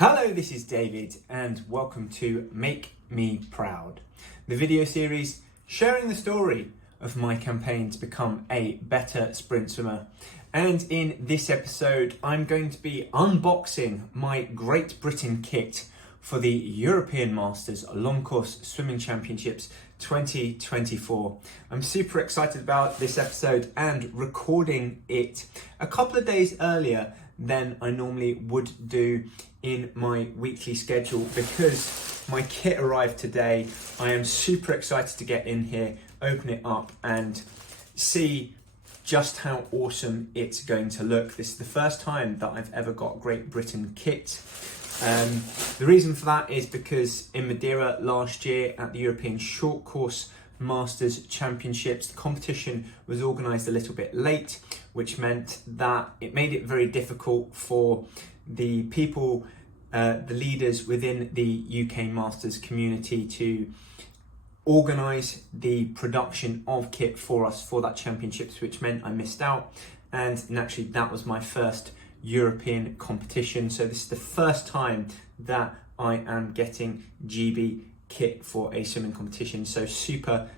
Hello, this is David and welcome to Make Me Proud, the video series sharing the story of my campaign to become a better sprint swimmer. And in this episode, I'm going to be unboxing my Great Britain kit for the European Masters Long Course Swimming Championships 2024. I'm super excited about this episode and recording it a couple of days earlier than I normally would do in my weekly schedule because my kit arrived today. I am super excited to get in here, open it up and see just how awesome it's going to look. This is the first time that I've ever got Great Britain kit. The reason for that is because in Madeira last year at the European Short Course Masters Championships, the competition was organised a little bit late, which meant that it made it very difficult for the people, the leaders within the UK Masters community to organise the production of kit for us for that championships, which meant I missed out. And naturally that was my first European competition. So this is the first time that I am getting GB kit for a swimming competition. So super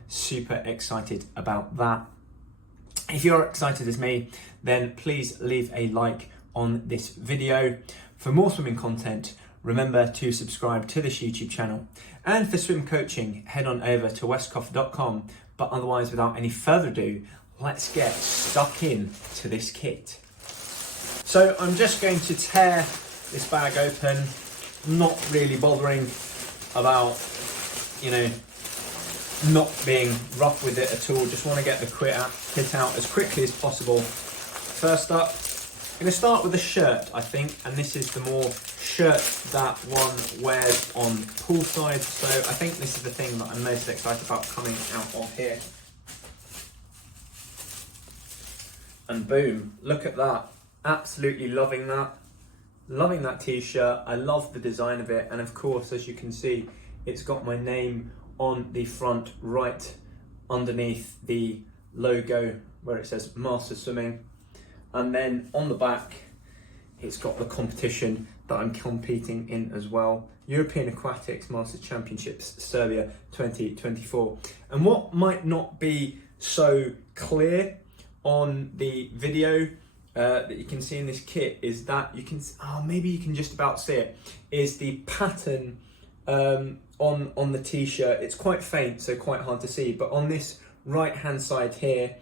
excited about that. If you're excited as me, then please leave a like on this video. For more swimming content, remember to subscribe to this YouTube channel. And for swim coaching, head on over to westcough.com. But otherwise, without any further ado, let's get stuck in to this kit. So I'm just going to tear this bag open, not really bothering about, not being rough with it at all. Just want to get the kit out as quickly as possible. First up, I'm going to start with a shirt, I think, and this is the more shirt that one wears on poolside. So I think this is the thing that I'm most excited about coming out of here. And boom, look at that. Absolutely loving that. Loving that t-shirt. I love the design of it. And of course, as you can see, it's got my name on the front right underneath the logo where it says Master Swimming. And then on the back, it's got the competition that I'm competing in as well. European Aquatics Masters Championships, Serbia 2024. And what might not be so clear on the video that you can see in this kit is that you can, maybe you can just about see it, is the pattern on the t-shirt. It's quite faint, so quite hard to see, but on this right hand side here,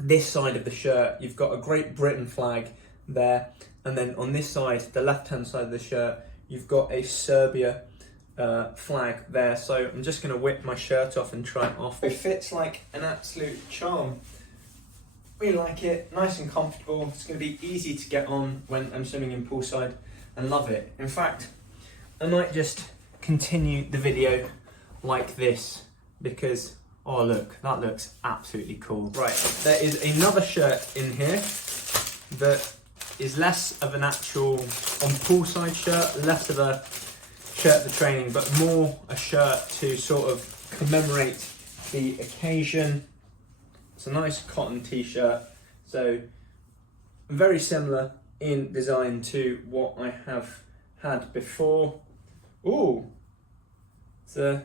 this side of the shirt, you've got a Great Britain flag there, and then on this side, the left hand side of the shirt, you've got a Serbia flag there. So I'm just going to whip my shirt off and try it off. It fits like an absolute charm. Really like it, nice and comfortable. It's going to be easy to get on when I'm swimming in poolside and love it. In fact, I might just continue the video like this because, oh look, that looks absolutely cool. Right, there is another shirt in here that is less of an actual on poolside shirt, less of a shirt for training, but more a shirt to sort of commemorate the occasion. It's a nice cotton t-shirt, so very similar in design to what I have had before. Ooh, it's a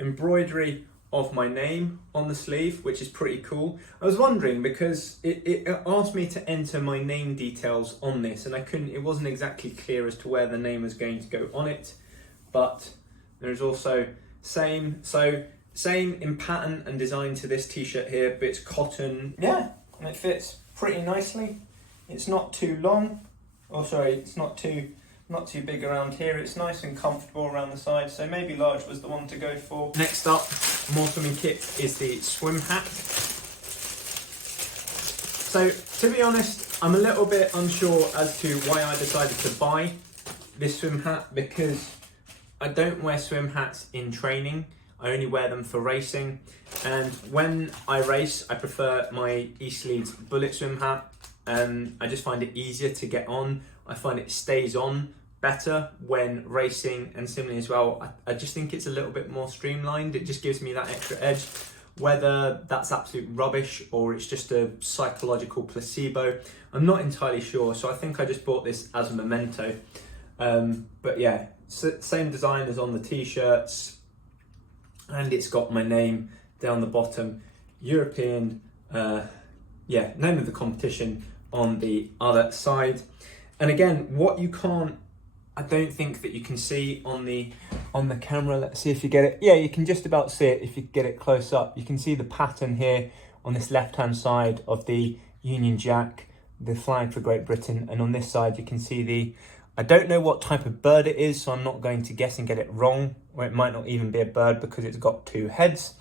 embroidery of my name on the sleeve, which is pretty cool. I was wondering because it asked me to enter my name details on this, and it wasn't exactly clear as to where the name was going to go on it, but there's also same in pattern and design to this t-shirt here, but it's cotton. Yeah, and it fits pretty nicely. It's not too long. Oh, sorry, it's not too big around here. It's nice and comfortable around the side, so maybe large was the one to go for. Next up, more swimming kit is the swim hat. So, to be honest, I'm a little bit unsure as to why I decided to buy this swim hat, because I don't wear swim hats in training. I only wear them for racing, and when I race, I prefer my East Leeds bullet swim hat. I just find it easier to get on. I find it stays on better when racing, and similarly as well, I just think it's a little bit more streamlined. It just gives me that extra edge. Whether that's absolute rubbish or it's just a psychological placebo, I'm not entirely sure. So I think I just bought this as a memento. But yeah, same design as on the t-shirts, and it's got my name down the bottom, European, name of the competition on the other side. And again, what you can't, I don't think that you can see on the camera. Let's see if you get it. Yeah, you can just about see it if you get it close up. You can see the pattern here on this left-hand side of the Union Jack, the flag for Great Britain, and on this side you can see I don't know what type of bird it is, so I'm not going to guess and get it wrong, or it might not even be a bird because it's got two heads.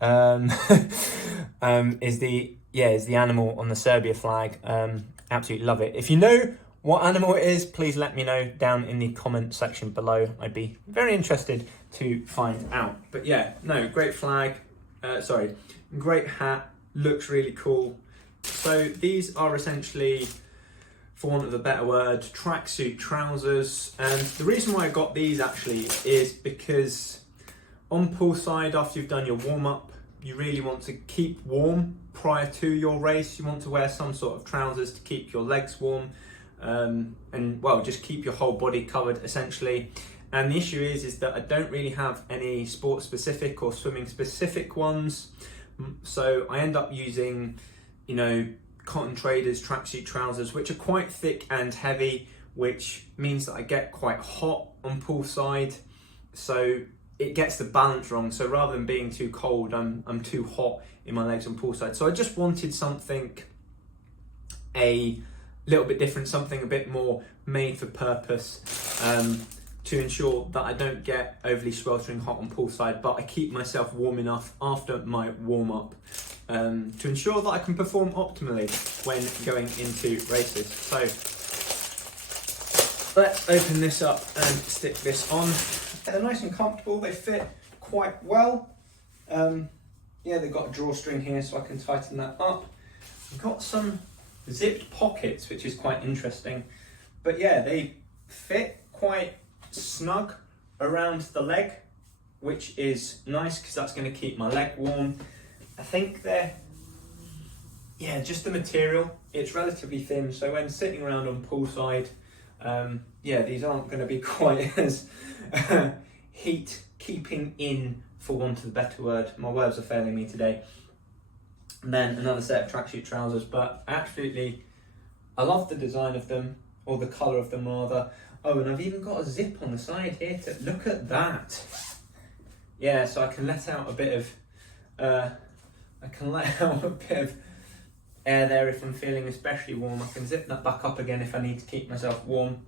Is the animal on the Serbia flag. Absolutely love it. If you know what animal it is, please let me know down in the comment section below. I'd be very interested to find out. But yeah, no, great flag. Great hat. Looks really cool. So these are essentially, for want of a better word, tracksuit trousers. And the reason why I got these actually is because on poolside, after you've done your warm-up, you really want to keep warm prior to your race. You want to wear some sort of trousers to keep your legs warm, and well, just keep your whole body covered essentially. And the issue is that I don't really have any sport specific or swimming specific ones, so I end up using, you know, Cotton Traders tracksuit trousers, which are quite thick and heavy, which means that I get quite hot on poolside, so it gets the balance wrong. So rather than being too cold, I'm too hot in my legs on poolside. So I just wanted something a little bit different, something a bit more made for purpose, to ensure that I don't get overly sweltering hot on poolside, but I keep myself warm enough after my warm-up to ensure that I can perform optimally when going into races. So let's open this up and stick this on. They're nice and comfortable, they fit quite well. Yeah, they've got a drawstring here so I can tighten that up. I've got some zipped pockets, which is quite interesting. But yeah, they fit quite snug around the leg, which is nice because that's going to keep my leg warm. I think they're, just the material, it's relatively thin, so when sitting around on poolside, these aren't going to be quite as heat keeping in, for want of a better word. My words are failing me today. And then another set of tracksuit trousers, but absolutely, I love the design of them, or the colour of them rather. Oh, and I've even got a zip on the side here to look at that. Yeah, so I can let out a bit of air there if I'm feeling especially warm. I can zip that back up again if I need to keep myself warm.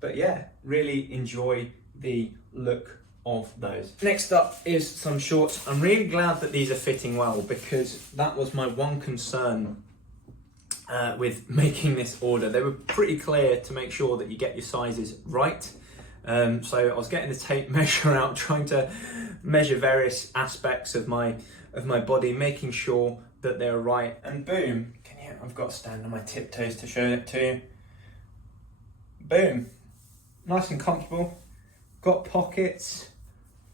But yeah, really enjoy the look of those. Next up is some shorts. I'm really glad that these are fitting well, because that was my one concern with making this order. They were pretty clear to make sure that you get your sizes right. So I was getting the tape measure out, trying to measure various aspects of my body, making sure that they're right, and boom, I've got to stand on my tiptoes to show it to you. Boom, nice and comfortable, got pockets,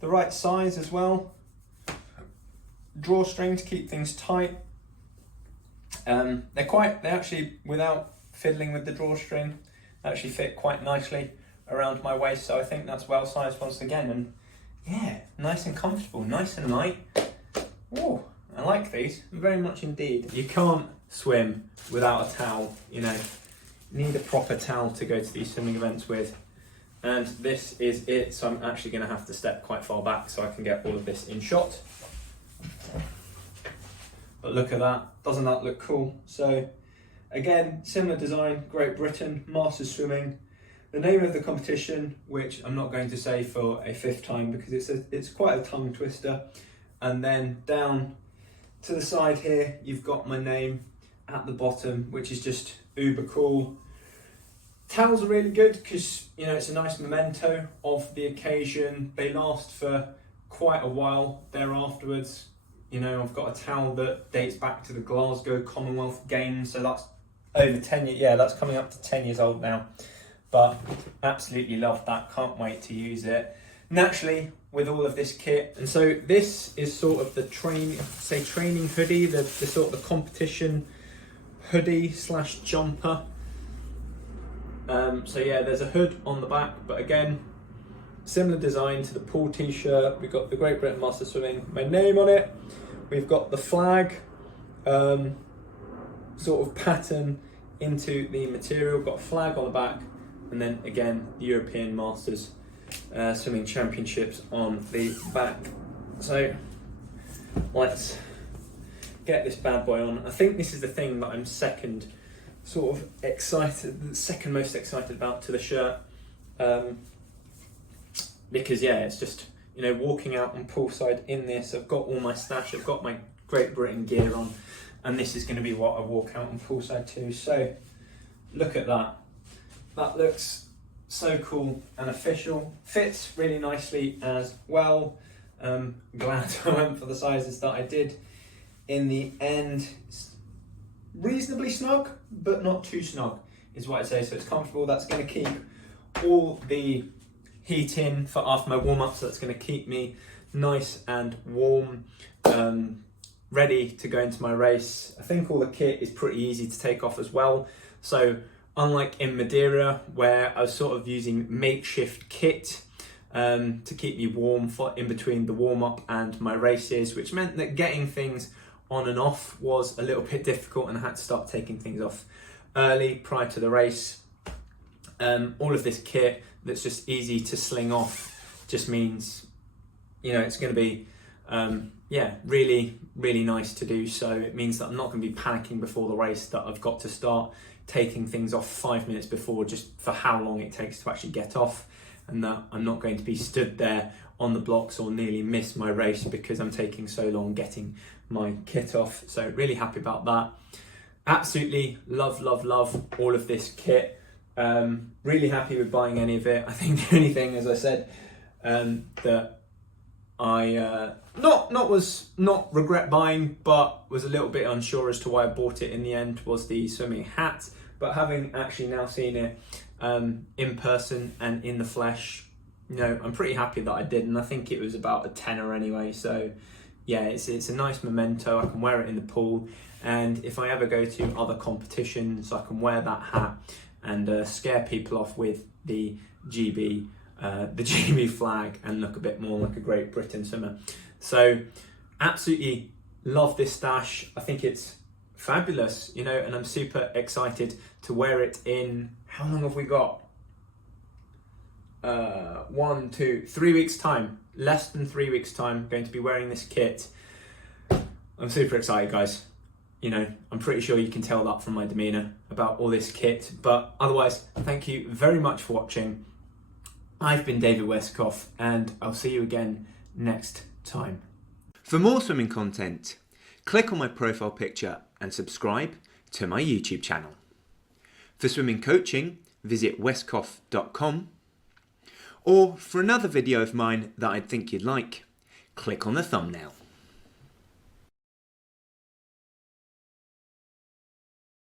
the right size as well, drawstring to keep things tight. They actually, without fiddling with the drawstring, actually fit quite nicely around my waist, so I think that's well sized once again, and yeah, nice and comfortable, nice and light. Oh, I like these very much indeed. You can't swim without a towel, you know. You need a proper towel to go to these swimming events with, and this is it. So I'm actually going to have to step quite far back so I can get all of this in shot. But look at that, doesn't that look cool? So again, similar design, Great Britain, Masters Swimming. The name of the competition, which I'm not going to say for a fifth time because it's quite a tongue twister. And then down to the side here, you've got my name at the bottom, which is just uber cool. Towels are really good because, you know, it's a nice memento of the occasion. They last for quite a while there afterwards. You know, I've got a towel that dates back to the Glasgow Commonwealth Games, so that's over 10 years. Yeah, that's coming up to 10 years old now. But absolutely love that, can't wait to use it. Naturally, with all of this kit. And so this is sort of the training hoodie, the sort of the competition hoodie slash jumper. So yeah, there's a hood on the back, but again, similar design to the pool t-shirt. We've got the Great Britain Master Swimming, my name on it. We've got the flag sort of pattern into the material, got a flag on the back, and then again the European Masters Swimming Championships on the back. So let's get this bad boy on. I think this is the thing that I'm second most excited about to the shirt, because yeah, it's just, you know, walking out on poolside in this. I've got all my stash, I've got my Great Britain gear on, and this is going to be what I walk out on poolside too. So look at that, that looks so cool and official, fits really nicely as well. Glad I went for the sizes that I did in the end. It's reasonably snug, but not too snug is what I'd say, so it's comfortable. That's going to keep all the heat in for after my warm-up, so that's going to keep me nice and warm, ready to go into my race. I think all the kit is pretty easy to take off as well, so unlike in Madeira where I was sort of using makeshift kit to keep me warm for in between the warm-up and my races, which meant that getting things on and off was a little bit difficult, and I had to start taking things off early prior to the race. All of this kit that's just easy to sling off just means, you know, it's going to be yeah, really nice to do. So it means that I'm not going to be panicking before the race that I've got to start taking things off 5 minutes before just for how long it takes to actually get off, and that I'm not going to be stood there on the blocks or nearly miss my race because I'm taking so long getting my kit off. So really happy about that. Absolutely love all of this kit. Really happy with buying any of it. I think the only thing, as I said, that I not regret buying, but was a little bit unsure as to why I bought it in the end, was the swimming hat. But having actually now seen it in person and in the flesh, you know, I'm pretty happy that I did, and I think it was about a tenner anyway. So yeah, it's a nice memento. I can wear it in the pool, and if I ever go to other competitions, I can wear that hat and scare people off with the GB flag and look a bit more like a Great Britain swimmer. So absolutely love this stash. I think it's fabulous, you know, and I'm super excited to wear it in, how long have we got? 1, 2, 3 weeks time, less than 3 weeks time, going to be wearing this kit. I'm super excited, guys. You know, I'm pretty sure you can tell that from my demeanor about all this kit, but otherwise, thank you very much for watching. I've been David Westcough, and I'll see you again next time. For more swimming content, click on my profile picture and subscribe to my YouTube channel. For swimming coaching, visit westcough.com. Or for another video of mine that I think you'd like, click on the thumbnail.